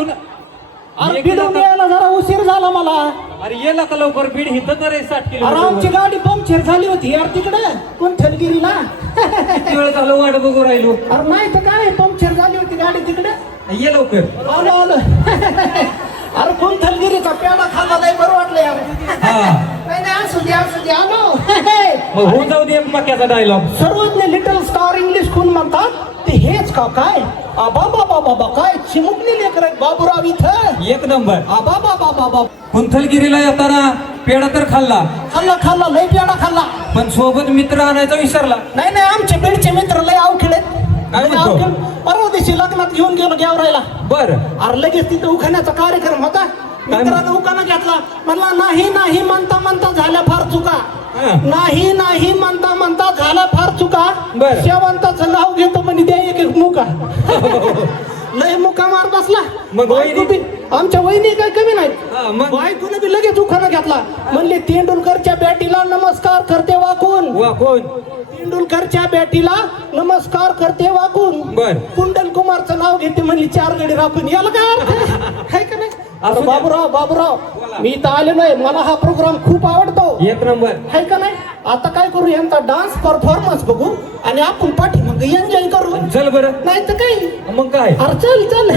इथून अरे बिडून यायला जरा उशीर झाला मला. अरे येला का लवकर बीड हिथं तर 60 अरे किलोमीटर. आमची गाडी पंक्चर झाली होती यार तिकडे कुंथलगिरीला. किती वेळ झालं वाट बघू राहिलो. अरे नाही तर काय पंक्चर झाली होती गाडी तिकडे. ये लवकर. आलो आलो. अरे कुंथलगिरीचा पेढा खाल्ला नाही बरं वाटलं यार. नाही नाही असू दे आलो. मग होऊन जाऊ दे एक मक्याचा डायलॉग. सर्वज्ञ लिटल स्टार इंग्लिश स्कूल म्हणतात ते हेच का काय. आबा बाबा बाबा काय चिमुकली लेकर बाबूराव इथं. एक नंबर. आबा बाबा बाबा कुंथलगिरीला येताना पेढा तर खाल्ला खाल्ला लय पेढा खाल्ला. पण सोबत मित्र आणायचा विसरला. नाही आमचे बीडचे मित्र लय अवखेळेत. काय म्हणतो? परवा दिवशी लग्नात घेऊन गेलो गेवरायला. बर. अरे लगेच तिथं उखाण्याचा कार्यक्रम होता. मित्रानं उखाणा घेतला. म्हणला नाही म्हणता झाल्या फार चुका. नाही म्हणता झाला फार चुका. बर. शेवंताचं नाव घेतो म्हणे द्या एक मुका. लय मुका मार बसला. मग वहिनी? आमच्या वहिनी काय कमी हा, नाही. मग? बायकोने बी लगेच उखाणा घेतला. म्हणले तेंडुलकरच्या बॅटीला नमस्कार करते वाकून. वा कोण? तेंडुलकरच्या बॅटीला नमस्कार करते वाकून. बर. कुंडल कुमारचं नाव घेते म्हणली 4 गडी राखून. याला काय का नाही. असू द्या. बाबूराव मी इथं आले नाही. मला हा प्रोग्राम खूप आवडतो. एक नंबर. आहे का नाही. आता काय करू यांचा डान्स परफॉर्मन्स बघू आणि आपण पाठी मग एन्जॉय करू. चल बरं. नाही तर काही. मग काय? अरे चल